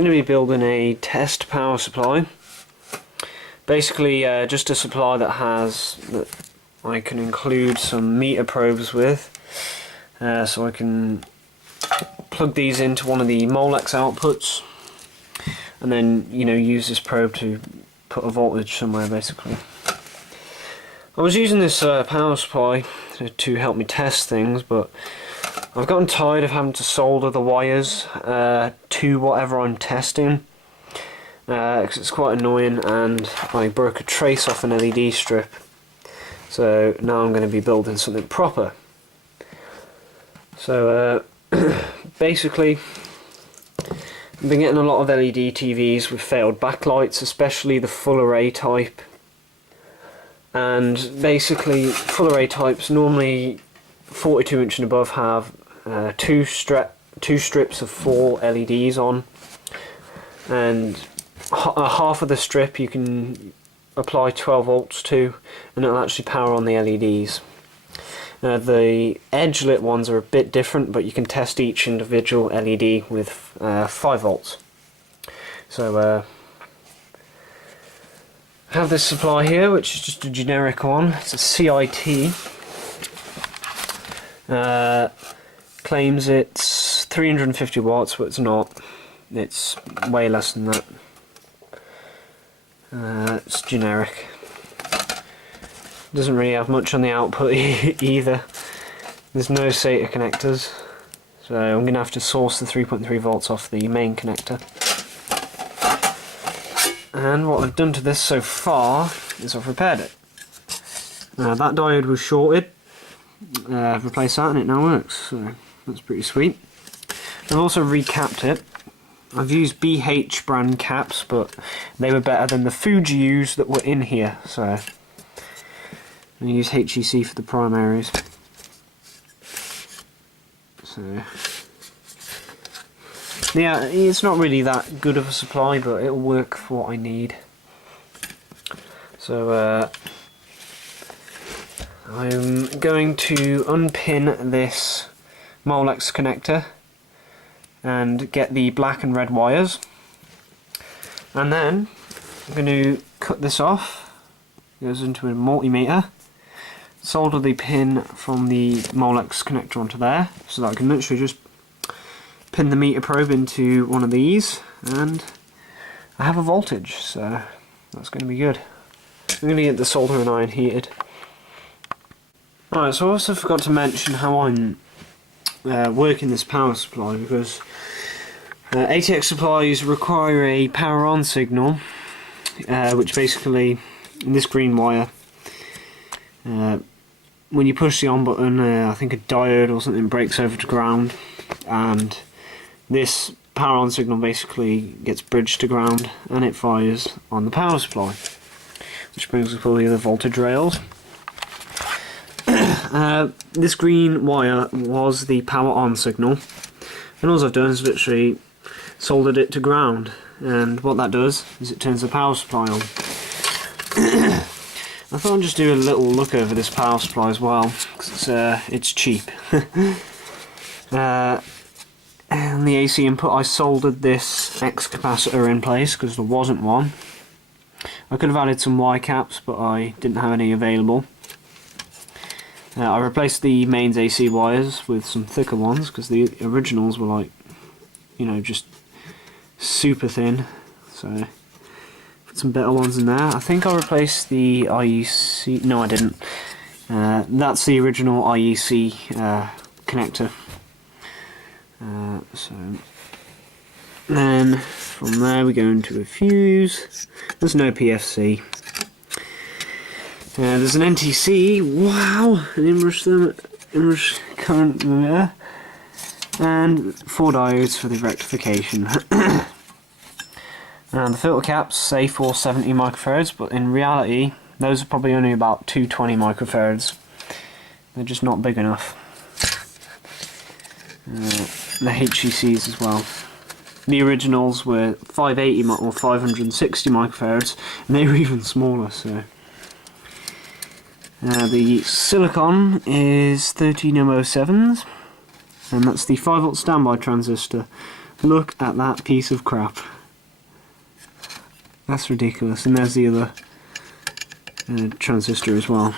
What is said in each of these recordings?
going to be building a test power supply. Basically just a supply that I can include some meter probes with, so I can plug these into one of the Molex outputs and then use this probe to put a voltage somewhere. Basically I was using this power supply to help me test things, but I've gotten tired of having to solder the wires to whatever I'm testing, because it's quite annoying, and I broke a trace off an LED strip, so now I'm going to be building something proper. So basically I've been getting a lot of LED TVs with failed backlights, especially the full array type. And basically full array types, normally 42 inch and above, have two strips of 4 LEDs on, and half of the strip you can apply 12 volts to and it'll actually power on the LEDs. The edge lit ones are a bit different, but you can test each individual LED with 5 volts. So I have this supply here, which is just a generic one. It's a CIT. Claims it's 350 watts, but it's not. It's way less than that. It's generic. Doesn't really have much on the output either. There's no SATA connectors, so I'm going to have to source the 3.3 volts off the main connector. And what I've done to this so far is I've repaired it. That diode was shorted. I've replaced that and it now works, so that's pretty sweet. I've also recapped it. I've used BH brand caps, but they were better than the Fujiyus that were in here, so I'm going to use HEC for the primaries. So yeah, it's not really that good of a supply, but it'll work for what I need. So I'm going to unpin this Molex connector and get the black and red wires, and then I'm going to cut this off. It goes into a multimeter, solder the pin from the Molex connector onto there, so that I can literally just pin the meter probe into one of these and I have a voltage, so that's going to be good. I'm going to get the soldering iron heated. Alright, so I also forgot to mention how I'm working this power supply, because ATX supplies require a power on signal, which basically, in this green wire, when you push the on button, I think a diode or something breaks over to ground, and this power on signal basically gets bridged to ground and it fires on the power supply, which brings up all the other voltage rails. This green wire was the power on signal, and all I've done is literally soldered it to ground, and what that does is it turns the power supply on. I thought I'd just do a little look over this power supply as well, because it's cheap. And the AC input, I soldered this X capacitor in place because there wasn't one. I could have added some Y caps, but I didn't have any available. I replaced the mains AC wires with some thicker ones because the originals were like, just super thin. So put some better ones in there. I think I replaced the IEC. No, I didn't. That's the original IEC connector. So then from there we go into a fuse. There's no PFC. There's an NTC, wow, an inrush current limiter, and 4 diodes for the rectification. And the filter caps say 470 microfarads, but in reality those are probably only about 220 microfarads. They're just not big enough. The HECs as well. The originals were 580 or 560 microfarads, and they were even smaller. So the silicon is 13 M07s, and that's the 5 volt standby transistor. Look at that piece of crap. That's ridiculous. And there's the other transistor as well.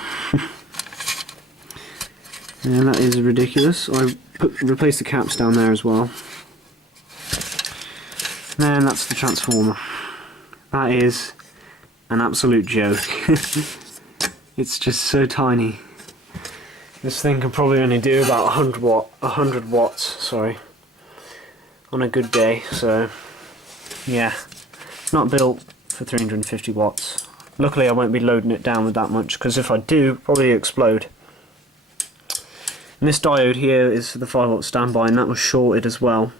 And that is ridiculous. I replaced the caps down there as well. And then that's the transformer. That is an absolute joke. It's just so tiny. This thing can probably only do about 100 watts, sorry, on a good day. So yeah, it's not built for 350 watts. Luckily I won't be loading it down with that much, because if I do, probably explode. And this diode here is for the 5-volt standby, and that was shorted as well.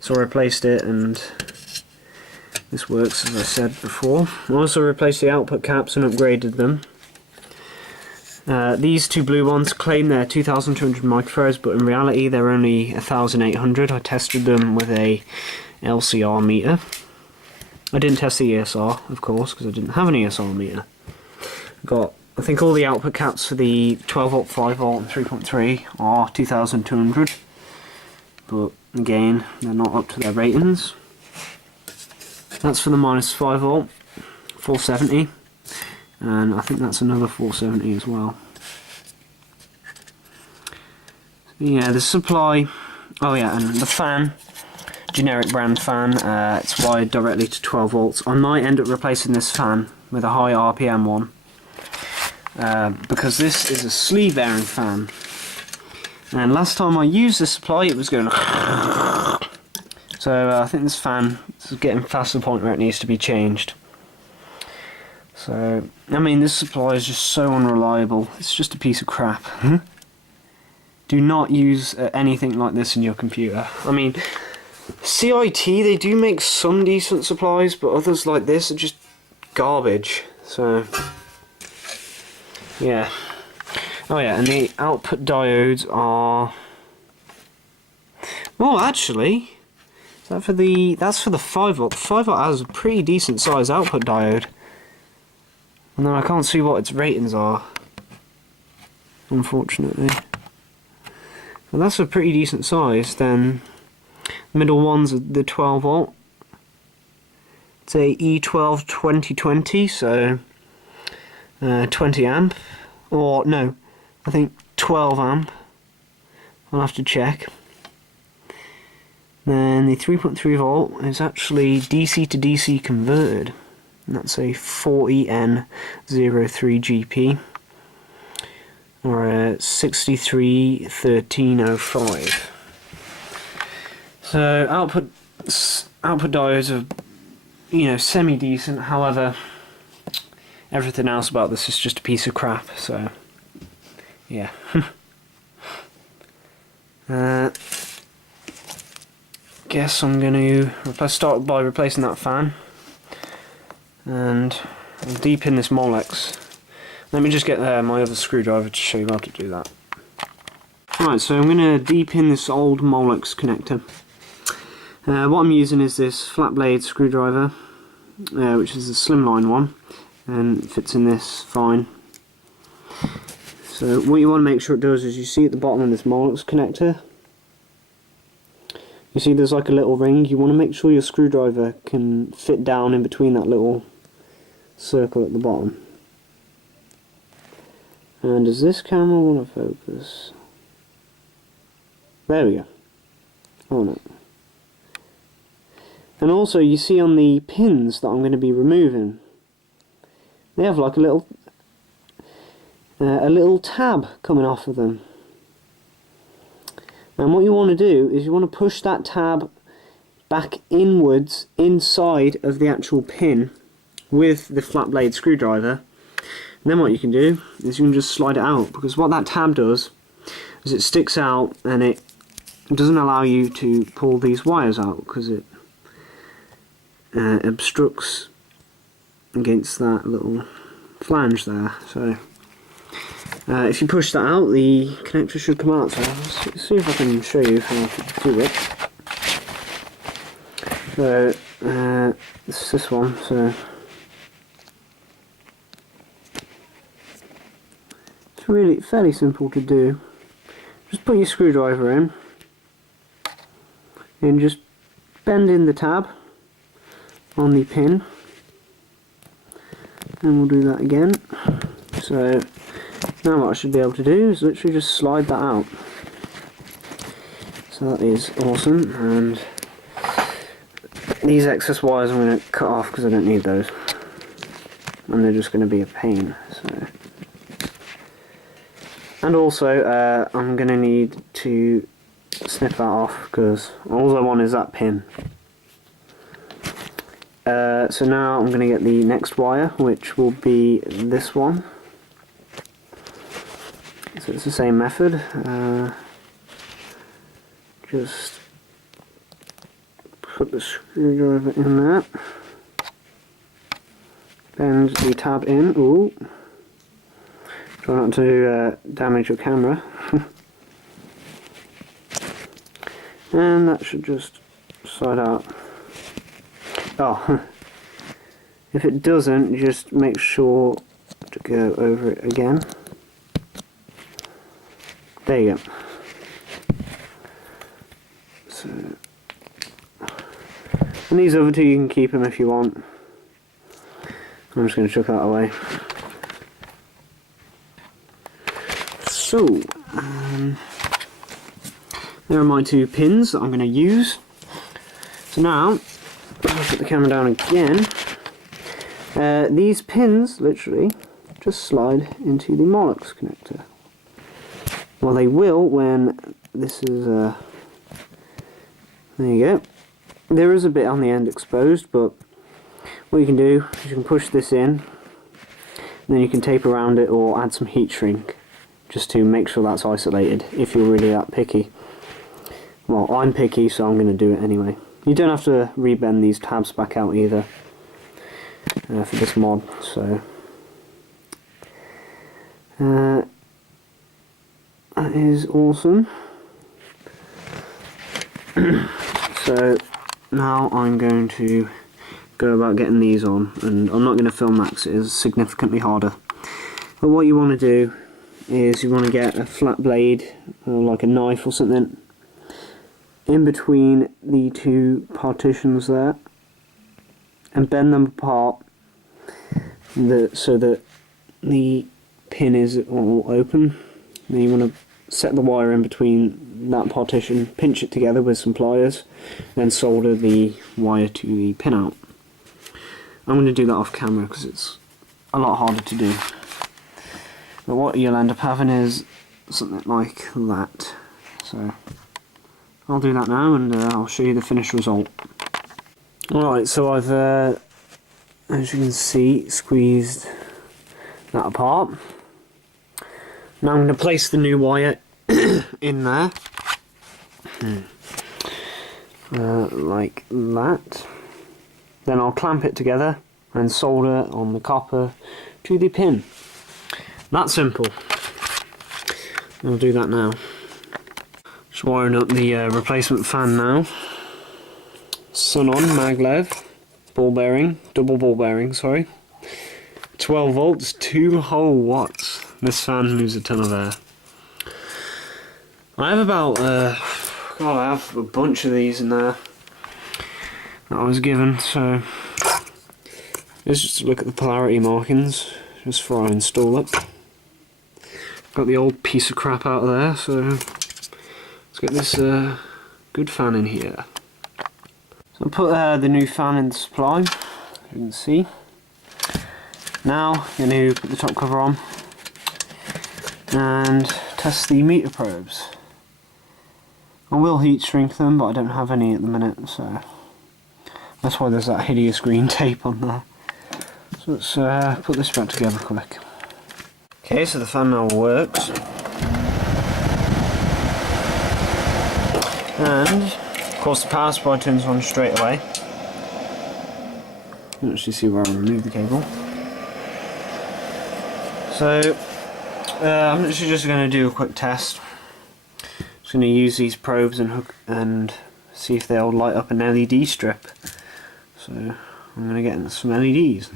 So I replaced it, and this works as I said before. I also replaced the output caps and upgraded them. These two blue ones claim they're 2200 microfarads, but in reality they're only 1800. I tested them with a LCR meter. I didn't test the ESR, of course, because I didn't have an ESR meter. Got, I think, all the output caps for the 12 volt, 5 volt and 3.3 are 2200, but again, they're not up to their ratings. That's for the minus 5 volt, 470, and I think that's another 470 as well. Yeah, the supply, oh yeah, and the fan, generic brand fan, it's wired directly to 12 volts. I might end up replacing this fan with a high RPM one, because this is a sleeve bearing fan, and last time I used this supply it was going so I think this fan is getting past the point where it needs to be changed. So I mean, this supply is just so unreliable, it's just a piece of crap. Do not use anything like this in your computer. I mean, CIT, they do make some decent supplies, but others like this are just garbage. So yeah. Oh yeah, and the output diodes are, well, actually, is that for the, that's for the 5 volt. 5 volt has a pretty decent size output diode, and then I can't see what its ratings are, unfortunately. Well, that's a pretty decent size. Then the middle one's the 12 volt. It's a E12 2020, so 20 amp, or no, I think 12 amp. I'll have to check. Then the 3.3 volt is actually DC to DC converted, and that's a 40N03GP, or a 631305. So output diodes are, you know, semi decent. However, everything else about this is just a piece of crap. So yeah. Guess I'm going to start by replacing that fan, and I'll deep in this Molex. Let me just get my other screwdriver to show you how to do that. Right, so I'm going to deep in this old Molex connector. What I'm using is this flat blade screwdriver, which is a slimline one, and it fits in this fine. So what you want to make sure it does is, you see at the bottom of this Molex connector, you see there's like a little ring. You want to make sure your screwdriver can fit down in between that little circle at the bottom. And does this camera want to focus? There we go. Oh no. And also you see on the pins that I'm going to be removing, they have like a little tab coming off of them. And what you want to do is you want to push that tab back inwards inside of the actual pin with the flat blade screwdriver. And then what you can do is you can just slide it out, because what that tab does is it sticks out and it doesn't allow you to pull these wires out, because it obstructs against that little flange there. So if you push that out, the connector should come out. So let's see if I can show you how to do it. So it's this one. So it's really fairly simple to do. Just put your screwdriver in and just bend in the tab on the pin, and we'll do that again. So now what I should be able to do is literally just slide that out. So that is awesome, and these excess wires I'm going to cut off because I don't need those, and they're just going to be a pain. So, and also I'm going to need to snip that off because all I want is that pin. So now I'm going to get the next wire, which will be this one. So it's the same method. Just put the screwdriver in there, bend the tab in. Ooh. Try not to damage your camera. And that should just slide out. Oh, if it doesn't, just make sure to go over it again. There you go. So, and these other two you can keep them if you want. I'm just going to chuck that away. So, there are my two pins that I'm going to use. So now, I'll put the camera down again. These pins literally just slide into the Molex connector. Well, they will when this is there you go. There is a bit on the end exposed, but what you can do is you can push this in, and then you can tape around it or add some heat shrink just to make sure that's isolated if you're really that picky. Well, I'm picky, so I'm going to do it anyway. You don't have to rebend these tabs back out either for this mod, so that is awesome. So now I'm going to go about getting these on, and I'm not going to film that because it is significantly harder. But what you want to do is you want to get a flat blade or like a knife or something in between the two partitions there and bend them apart so that the pin is all open. Then you want to set the wire in between that partition, pinch it together with some pliers, then solder the wire to the pin out. I'm going to do that off camera because it's a lot harder to do. But what you'll end up having is something like that. So I'll do that now, and I'll show you the finished result. Alright, so I've, as you can see, squeezed that apart. Now I'm going to place the new wire in there, like that. Then I'll clamp it together and solder on the copper to the pin. That simple. I'll do that now. Just wiring up the replacement fan now. Sunon maglev ball bearing, double ball bearing, sorry. 12 volts, 2 whole watts. This fan moves a ton of air. I have about, God, I have a bunch of these in there that I was given, so let's just look at the polarity markings just before I install it. Got the old piece of crap out of there, so let's get this good fan in here. So I put the new fan in the supply, as you can see. Now I'm going to put the top cover on and test the meter probes. I will heat shrink them, but I don't have any at the minute, so that's why there's that hideous green tape on there. So let's put this back together quick. Okay, so the fan now works. And of course the power supply turns on straight away. You can actually see where I remove the cable. So I'm actually just going to do a quick test. Just going to use these probes and hook and see if they'll light up an LED strip. So I'm going to get some LEDs.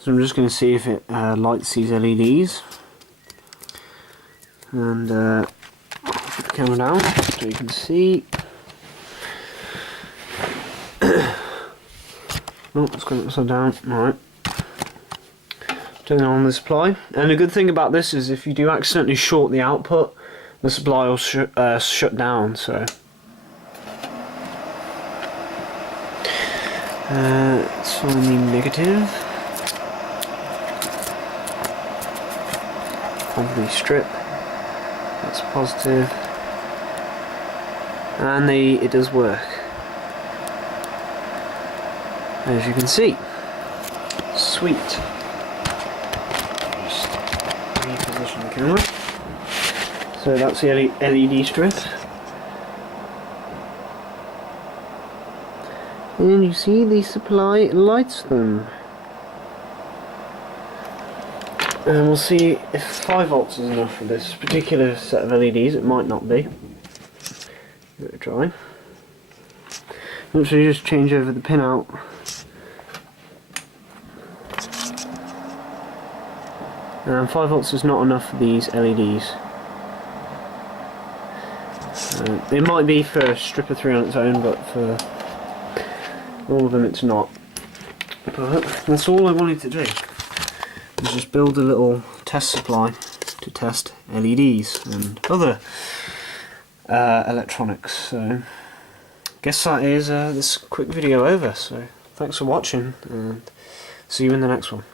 So I'm just going to see if it lights these LEDs. And put the camera down so you can see. Oh, it's going upside down. Alright. Turn on the supply. And the good thing about this is if you do accidentally short the output, the supply will shut down. So it's on the negative. Probably strip. That's positive. And it does work. As you can see. Sweet. Just reposition the camera. So that's the LED strip. And you see the supply lights them. And we'll see if 5 volts is enough for this particular set of LEDs. It might not be. Give it a try. Literally just change over the pin out. And 5 volts is not enough for these LEDs. It might be for stripper 3 on its own, but for all of them it's not. But that's all I wanted to do. Was just build a little test supply to test LEDs and other electronics. So guess that is this quick video over. So thanks for watching and see you in the next one.